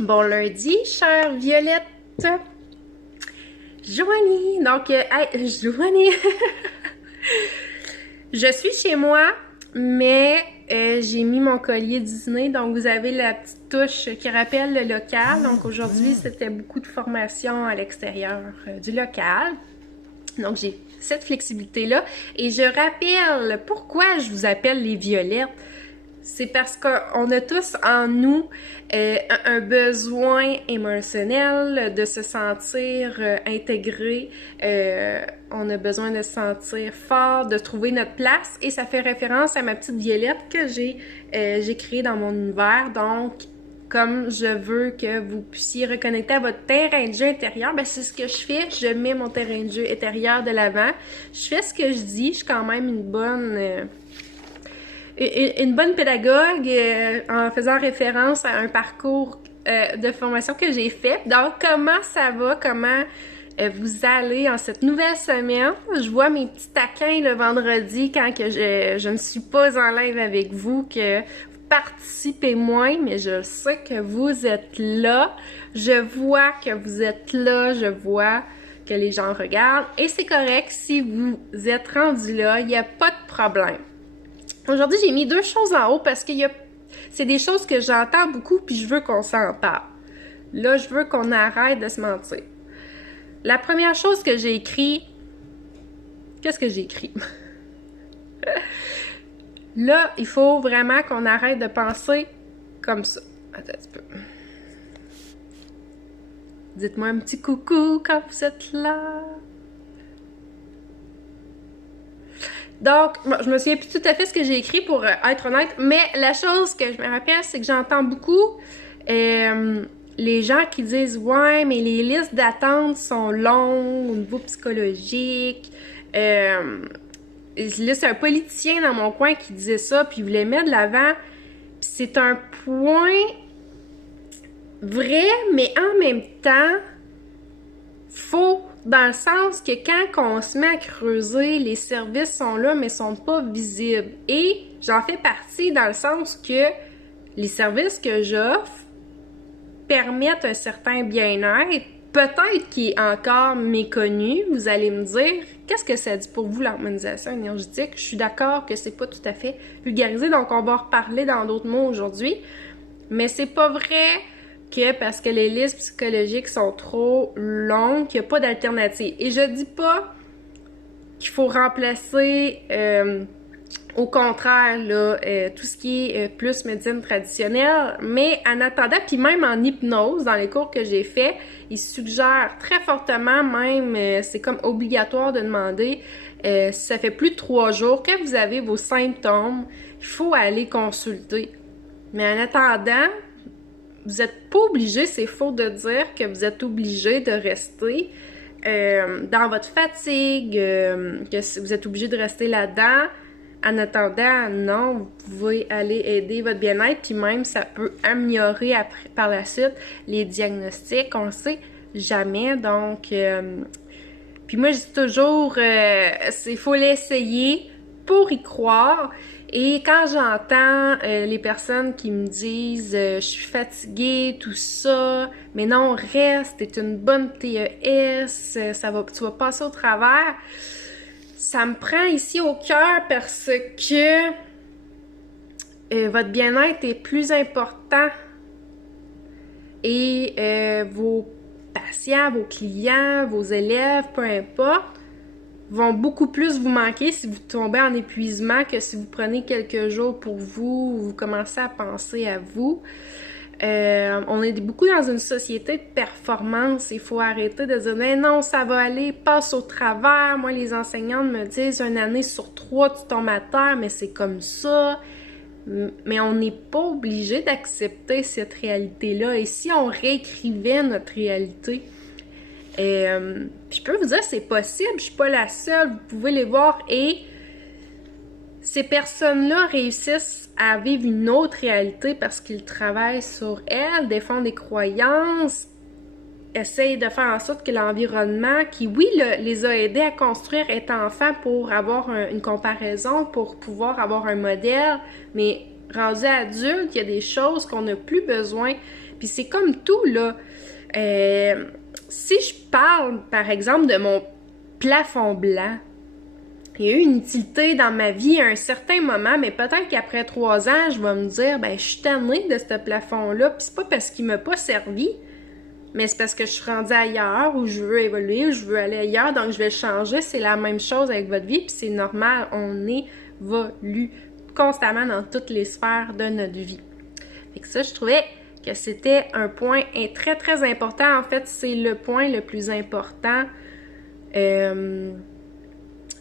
Bon lundi, chère Violette. Joanie. Donc, hey, Joanie. Je suis chez moi, mais j'ai mis mon collier Disney. Donc, vous avez la petite touche qui rappelle le local. Donc, aujourd'hui, c'était beaucoup de formation à l'extérieur du local. Donc, j'ai cette flexibilité-là. Et je rappelle pourquoi je vous appelle les Violettes. C'est parce qu'on a tous en nous un besoin émotionnel de se sentir intégré. On a besoin de se sentir fort, de trouver notre place. Et ça fait référence à ma petite Violette que j'ai créée dans mon univers. Donc, comme je veux que vous puissiez reconnecter à votre terrain de jeu intérieur, ben c'est ce que je fais. Je mets mon terrain de jeu intérieur de l'avant. Je fais ce que je dis. Je suis quand même une bonne pédagogue en faisant référence à un parcours de formation que j'ai fait. Donc, comment ça va? Comment vous allez en cette nouvelle semaine? Je vois mes petits taquins le vendredi quand que je ne suis pas en live avec vous, que vous participez moins, mais je sais que vous êtes là. Je vois que vous êtes là. Je vois que les gens regardent. Et c'est correct si vous êtes rendu là. Il n'y a pas de problème. Aujourd'hui, j'ai mis deux choses en haut parce que c'est des choses que j'entends beaucoup puis je veux qu'on s'en parle. Là, je veux qu'on arrête de se mentir. La première chose que j'ai écrit... Qu'est-ce que j'ai écrit? Là, il faut vraiment qu'on arrête de penser comme ça. Attends un petit peu. Dites-moi un petit coucou quand vous êtes là. Donc, je me souviens plus tout à fait ce que j'ai écrit pour être honnête, mais la chose que je me rappelle, c'est que j'entends beaucoup les gens qui disent « Ouais, mais les listes d'attente sont longues au niveau psychologique. » Là, c'est un politicien dans mon coin qui disait ça, puis il voulait mettre de l'avant. Puis c'est un point vrai, mais en même temps, faux. Dans le sens que quand on se met à creuser, les services sont là, mais sont pas visibles. Et j'en fais partie dans le sens que les services que j'offre permettent un certain bien-être, peut-être qui est encore méconnu. Vous allez me dire, qu'est-ce que ça dit pour vous, l'harmonisation énergétique? Je suis d'accord que c'est pas tout à fait vulgarisé, donc on va en reparler dans d'autres mots aujourd'hui. Mais c'est pas vrai que parce que les listes psychologiques sont trop longues, qu'il n'y a pas d'alternative. Et je dis pas qu'il faut remplacer, au contraire, là, tout ce qui est plus médecine traditionnelle, mais en attendant, puis même en hypnose, dans les cours que j'ai faits, ils suggèrent très fortement, même, c'est comme obligatoire de demander, si ça fait plus de 3 jours que vous avez vos symptômes, il faut aller consulter. Mais en attendant, vous n'êtes pas obligé, c'est faux de dire que vous êtes obligé de rester dans votre fatigue, que vous êtes obligé de rester là-dedans. En attendant, non, vous pouvez aller aider votre bien-être, puis même ça peut améliorer après, par la suite les diagnostics, on le sait jamais. Donc, puis moi je dis toujours, il faut l'essayer pour y croire. Et quand j'entends les personnes qui me disent je suis fatiguée, tout ça, mais non, reste, t'es une bonne TES, tu vas passer au travers, ça me prend ici au cœur parce que votre bien-être est plus important et vos patients, vos clients, vos élèves, peu importe, vont beaucoup plus vous manquer si vous tombez en épuisement que si vous prenez quelques jours pour vous, vous commencez à penser à vous. On est beaucoup dans une société de performance. Il faut arrêter de dire mais non, ça va aller, passe au travers. Moi, les enseignantes me disent 1 année sur 3, tu tombes à terre, mais c'est comme ça. Mais on n'est pas obligé d'accepter cette réalité-là. Et si on réécrivait notre réalité, puis je peux vous dire, c'est possible, je suis pas la seule, vous pouvez les voir, et ces personnes-là réussissent à vivre une autre réalité parce qu'ils travaillent sur elles, défendent des croyances, essayent de faire en sorte que l'environnement, qui oui, les a aidés à construire étant enfants pour avoir une comparaison, pour pouvoir avoir un modèle, mais rendu adulte, il y a des choses qu'on n'a plus besoin. Puis c'est comme tout, là. Si je parle, par exemple, de mon plafond blanc, il y a eu une utilité dans ma vie à un certain moment, mais peut-être qu'après 3 ans, je vais me dire, ben, je suis tannée de ce plafond-là, puis c'est pas parce qu'il m'a pas servi, mais c'est parce que je suis rendue ailleurs, ou je veux évoluer, ou je veux aller ailleurs, donc je vais changer. C'est la même chose avec votre vie, puis c'est normal, on évolue constamment dans toutes les sphères de notre vie. Fait que ça, je trouvais que c'était un point très, très important. En fait, c'est le point le plus important.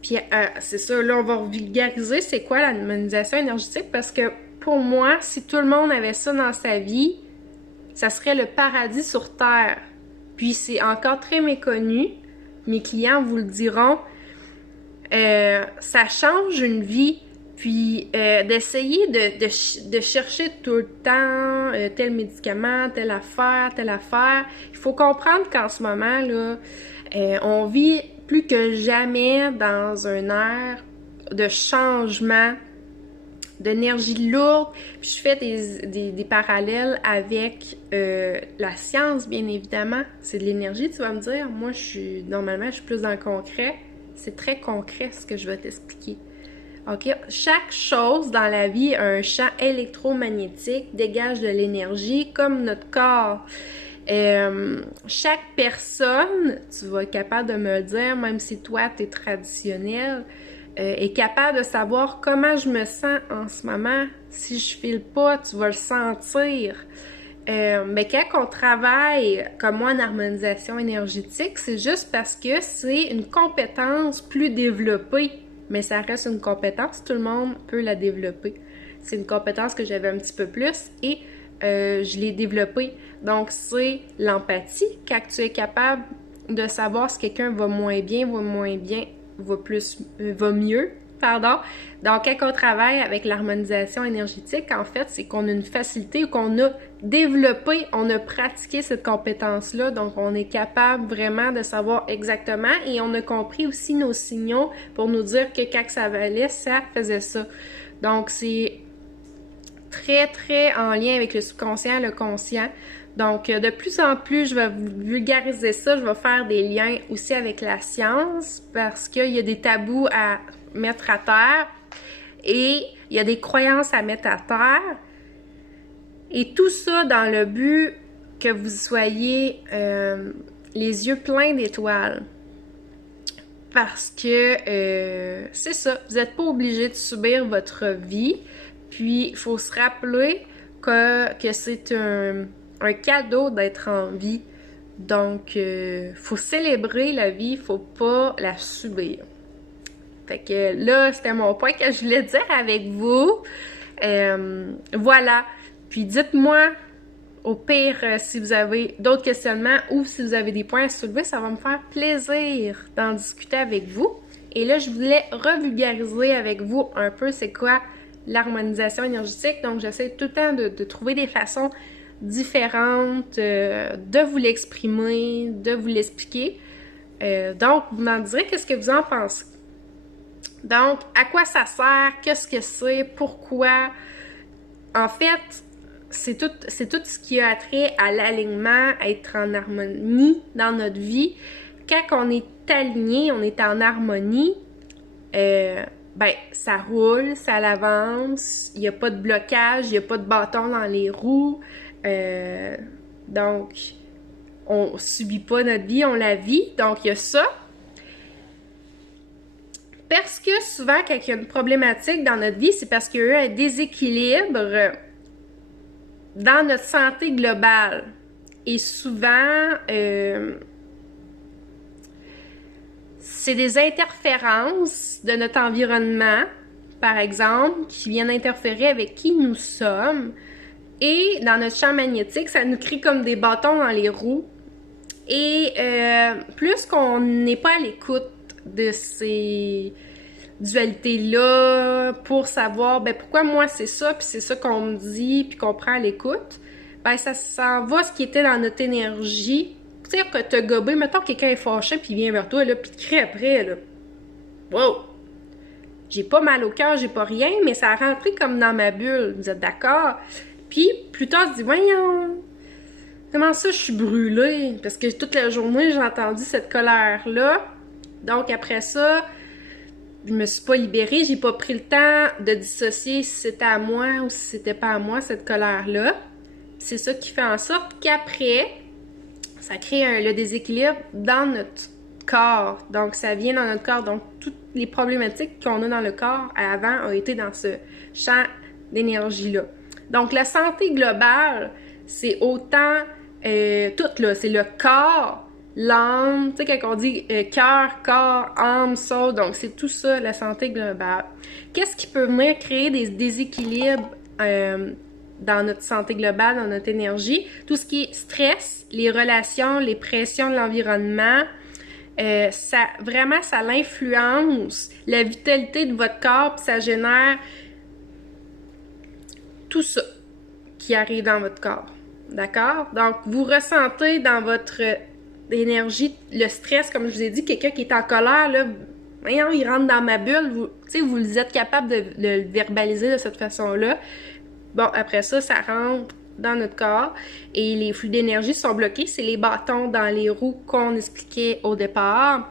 Puis, c'est ça, là, on va vulgariser c'est quoi l'harmonisation énergétique, parce que pour moi, si tout le monde avait ça dans sa vie, ça serait le paradis sur Terre. Puis, c'est encore très méconnu. Mes clients vous le diront. Ça change une vie. Puis, d'essayer de chercher tout le temps tel médicament, telle affaire. Il faut comprendre qu'en ce moment, là, on vit plus que jamais dans un ère de changement, d'énergie lourde. Puis je fais des parallèles avec la science, bien évidemment. C'est de l'énergie, tu vas me dire. Moi, normalement, je suis plus dans le concret. C'est très concret ce que je vais t'expliquer. OK? Chaque chose dans la vie a un champ électromagnétique, dégage de l'énergie, comme notre corps. Chaque personne, tu vas être capable de me le dire, même si toi, tu es traditionnel, est capable de savoir comment je me sens en ce moment. Si je file pas, tu vas le sentir. Mais quand on travaille, comme moi, en harmonisation énergétique, c'est juste parce que c'est une compétence plus développée. Mais ça reste une compétence, tout le monde peut la développer. C'est une compétence que j'avais un petit peu plus et je l'ai développée. Donc, c'est l'empathie. Quand tu es capable de savoir si quelqu'un va moins bien, va mieux, pardon. Donc, quand on travaille avec l'harmonisation énergétique, en fait, c'est qu'on a une facilité ou qu'on a développé, on a pratiqué cette compétence-là. Donc, on est capable vraiment de savoir exactement et on a compris aussi nos signaux pour nous dire que quand ça valait, ça faisait ça. Donc, c'est très, très en lien avec le subconscient et le conscient. Donc, de plus en plus, je vais vulgariser ça. Je vais faire des liens aussi avec la science parce qu'il y a des tabous à mettre à terre et il y a des croyances à mettre à terre. Et tout ça dans le but que vous soyez les yeux pleins d'étoiles. Parce que c'est ça, vous n'êtes pas obligé de subir votre vie. Puis, il faut se rappeler que c'est un cadeau d'être en vie. Donc, faut célébrer la vie, faut pas la subir. Fait que là, c'était mon point que je voulais dire avec vous. Voilà. Puis dites-moi, au pire, si vous avez d'autres questionnements ou si vous avez des points à soulever, ça va me faire plaisir d'en discuter avec vous. Et là, je voulais revulgariser avec vous un peu c'est quoi l'harmonisation énergétique. Donc, j'essaie tout le temps de trouver des façons différentes de vous l'exprimer, de vous l'expliquer. Donc, vous m'en direz qu'est-ce que vous en pensez. Donc, à quoi ça sert? Qu'est-ce que c'est? Pourquoi? En fait, c'est tout ce qui a trait à l'alignement, à être en harmonie dans notre vie. Quand on est aligné, on est en harmonie, ça roule, ça avance, il n'y a pas de blocage, il n'y a pas de bâton dans les roues. Donc, on ne subit pas notre vie, on la vit. Donc, il y a ça. Parce que souvent, quand il y a une problématique dans notre vie, c'est parce qu'il y a eu un déséquilibre dans notre santé globale. Et souvent, c'est des interférences de notre environnement, par exemple, qui viennent interférer avec qui nous sommes. Et dans notre champ magnétique, ça nous crée comme des bâtons dans les roues. Et plus qu'on n'est pas à l'écoute de ces dualités-là pour savoir pourquoi moi c'est ça, puis c'est ça qu'on me dit, puis qu'on prend à l'écoute, ça s'en va ce qui était dans notre énergie. Tu sais, que t'as gobé, mettons quelqu'un est fâché, puis il vient vers toi, là, puis te crie après, là. Wow! J'ai pas mal au cœur, j'ai pas rien, mais ça a rentré comme dans ma bulle. Vous êtes d'accord? Puis, plus tard, je dis, voyons, comment ça, je suis brûlée? Parce que toute la journée, j'ai entendu cette colère-là. Donc, après ça, je me suis pas libérée, j'ai pas pris le temps de dissocier si c'était à moi ou si c'était pas à moi, cette colère-là. C'est ça qui fait en sorte qu'après, ça crée le déséquilibre dans notre corps. Donc, ça vient dans notre corps. Donc, toutes les problématiques qu'on a dans le corps avant ont été dans ce champ d'énergie-là. Donc, la santé globale, c'est autant tout, là. C'est le corps, l'âme, tu sais, quand on dit cœur, corps, âme, soul, donc c'est tout ça, la santé globale. Qu'est-ce qui peut venir créer des déséquilibres dans notre santé globale, dans notre énergie? Tout ce qui est stress, les relations, les pressions de l'environnement, ça l'influence la vitalité de votre corps, puis ça génère tout ça qui arrive dans votre corps. D'accord? Donc, vous ressentez dans votre énergie le stress, comme je vous ai dit, quelqu'un qui est en colère, là, voyons, il rentre dans ma bulle, vous êtes capable de le verbaliser de cette façon-là. Bon, après ça, ça rentre dans notre corps et les flux d'énergie sont bloqués. C'est les bâtons dans les roues qu'on expliquait au départ.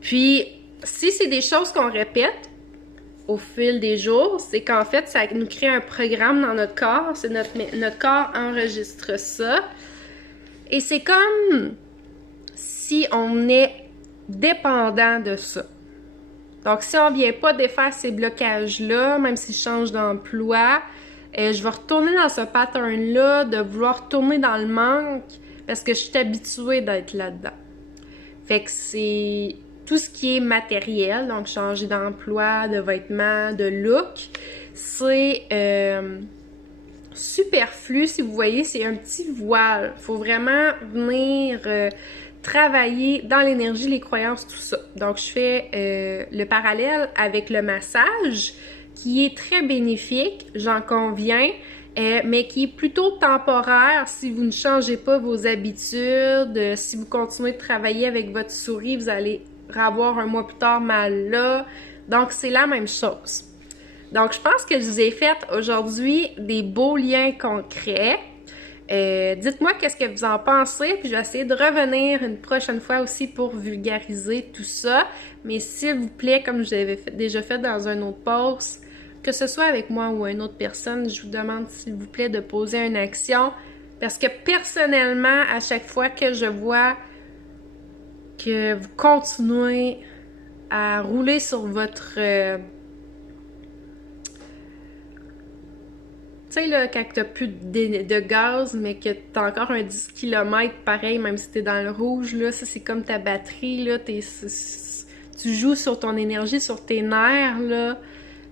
Puis, si c'est des choses qu'on répète au fil des jours, c'est qu'en fait, ça nous crée un programme dans notre corps. C'est notre corps enregistre ça. Et c'est comme si on est dépendant de ça. Donc, si on ne vient pas défaire ces blocages-là, même si je change d'emploi, je vais retourner dans ce pattern-là, de vouloir retourner dans le manque, parce que je suis habituée d'être là-dedans. Fait que c'est tout ce qui est matériel, donc changer d'emploi, de vêtements, de look, c'est superflu, si vous voyez, c'est un petit voile. Il faut vraiment venir travailler dans l'énergie, les croyances, tout ça. Donc, je fais le parallèle avec le massage, qui est très bénéfique, j'en conviens, mais qui est plutôt temporaire si vous ne changez pas vos habitudes, si vous continuez de travailler avec votre souris, vous allez avoir un mois plus tard mal là. Donc, c'est la même chose. Donc, je pense que je vous ai fait aujourd'hui des beaux liens concrets. Dites-moi qu'est-ce que vous en pensez, puis je vais essayer de revenir une prochaine fois aussi pour vulgariser tout ça. Mais s'il vous plaît, comme je l'avais déjà fait dans un autre post, que ce soit avec moi ou une autre personne, je vous demande s'il vous plaît de poser une action. Parce que personnellement, à chaque fois que je vois que vous continuez à rouler sur votre... tu sais, là, quand t'as plus de gaz, mais que t'as encore un 10 km pareil, même si t'es dans le rouge, là, ça, c'est comme ta batterie, là, tu joues sur ton énergie, sur tes nerfs, là.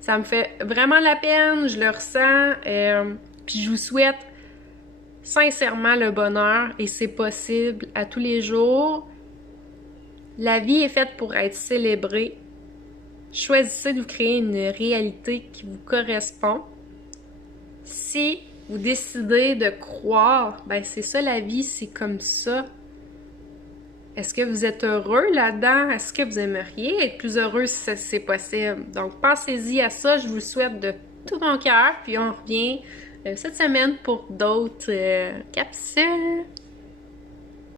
Ça me fait vraiment la peine, je le ressens, puis je vous souhaite sincèrement le bonheur, et c'est possible à tous les jours. La vie est faite pour être célébrée. Choisissez de vous créer une réalité qui vous correspond. Si vous décidez de croire, ben c'est ça la vie, c'est comme ça. Est-ce que vous êtes heureux là-dedans? Est-ce que vous aimeriez être plus heureux si c'est possible? Donc, pensez-y à ça. Je vous souhaite de tout mon cœur. Puis on revient cette semaine pour d'autres capsules.